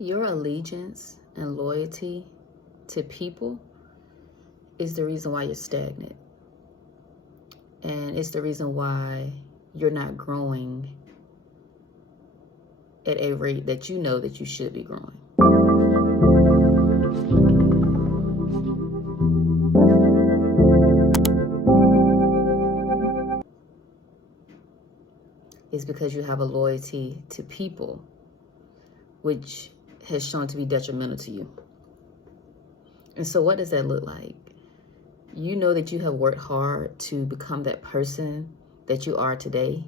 Your allegiance and loyalty to people is the reason why you're stagnant. And it's the reason why you're not growing at a rate that you know that you should be growing. It's because you have a loyalty to people, which has shown to be detrimental to you. And so what does that look like? You know that you have worked hard to become that person that you are today.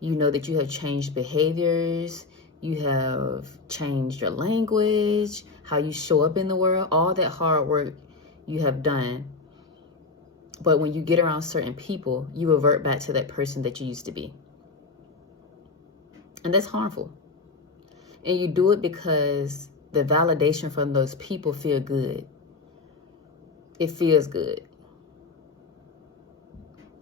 You know that you have changed behaviors. You have changed your language, how you show up in the world, all that hard work you have done. But when you get around certain people, you revert back to that person that you used to be. And that's harmful. And you do it because the validation from those people feel good. It feels good.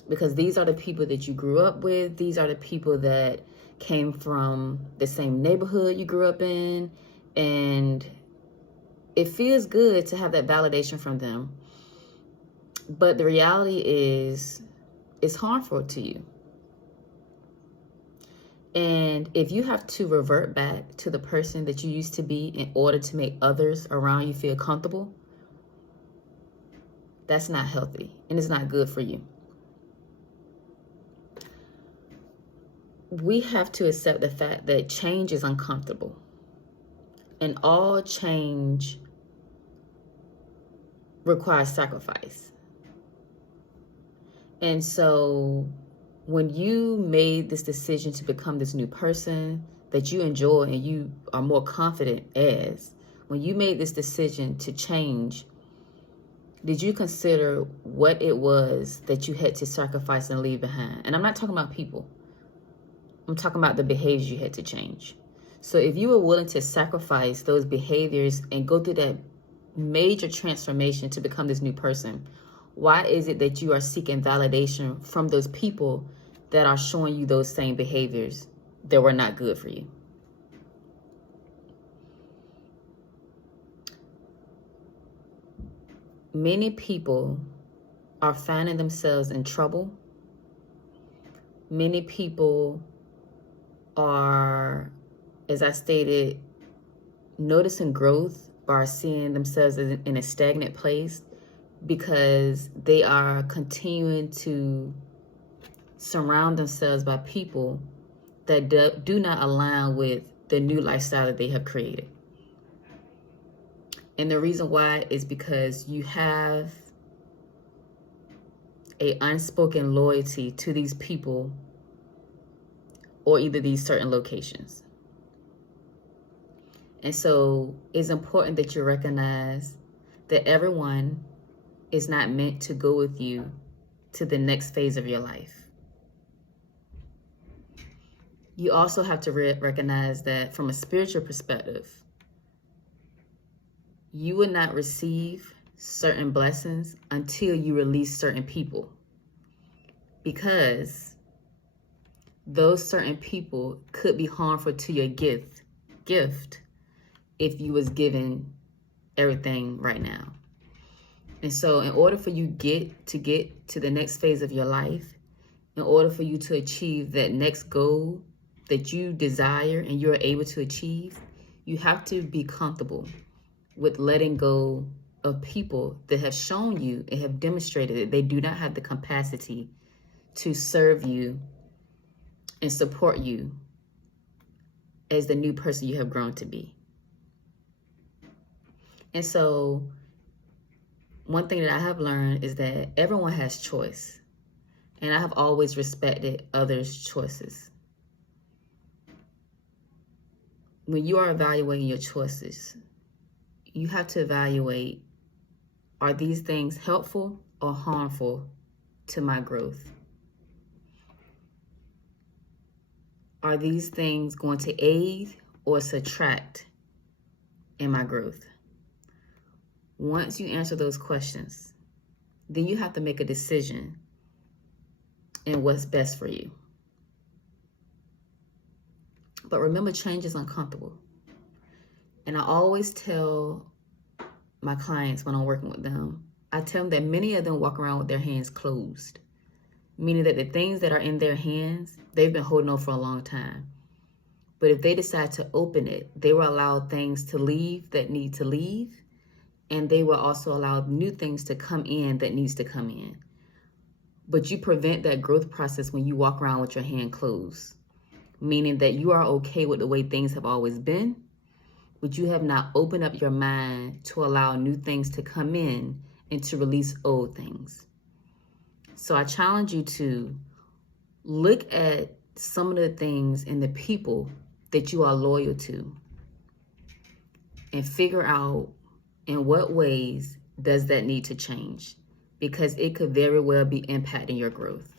Because these are the people that you grew up with. These are the people that came from the same neighborhood you grew up in. And it feels good to have that validation from them. But the reality is, it's harmful to you. And if you have to revert back to the person that you used to be in order to make others around you feel comfortable, that's not healthy and it's not good for you. We have to accept the fact that change is uncomfortable. And all change requires sacrifice. And so when you made this decision to become this new person that you enjoy and you are more confident as, when you made this decision to change, did you consider what it was that you had to sacrifice and leave behind? And I'm not talking about people. I'm talking about the behaviors you had to change. So if you were willing to sacrifice those behaviors and go through that major transformation to become this new person, why is it that you are seeking validation from those people that are showing you those same behaviors that were not good for you? Many people are finding themselves in trouble. Many people are, as I stated, noticing growth by seeing themselves in a stagnant place because they are continuing to surround themselves by people that do not align with the new lifestyle that they have created. And the reason why is because you have a unspoken loyalty to these people or either these certain locations. And so it's important that you recognize that everyone is not meant to go with you to the next phase of your life. You also have to recognize that from a spiritual perspective, you will not receive certain blessings until you release certain people, because those certain people could be harmful to your gift if you was given everything right now. And so in order for you to get to the next phase of your life, in order for you to achieve that next goal that you desire and you're able to achieve, you have to be comfortable with letting go of people that have shown you and have demonstrated that they do not have the capacity to serve you and support you as the new person you have grown to be. And so one thing that I have learned is that everyone has choice. And I have always respected others' choices. When you are evaluating your choices, you have to evaluate, are these things helpful or harmful to my growth? Are these things going to aid or subtract in my growth? Once you answer those questions, then you have to make a decision in what's best for you. But remember, change is uncomfortable. And I always tell my clients when I'm working with them, I tell them that many of them walk around with their hands closed, meaning that the things that are in their hands, they've been holding on for a long time. But if they decide to open it, they will allow things to leave that need to leave, and they will also allow new things to come in that needs to come in. But you prevent that growth process when you walk around with your hand closed, meaning that you are okay with the way things have always been, but you have not opened up your mind to allow new things to come in and to release old things. So I challenge you to look at some of the things and the people that you are loyal to and figure out in what ways does that need to change, because it could very well be impacting your growth.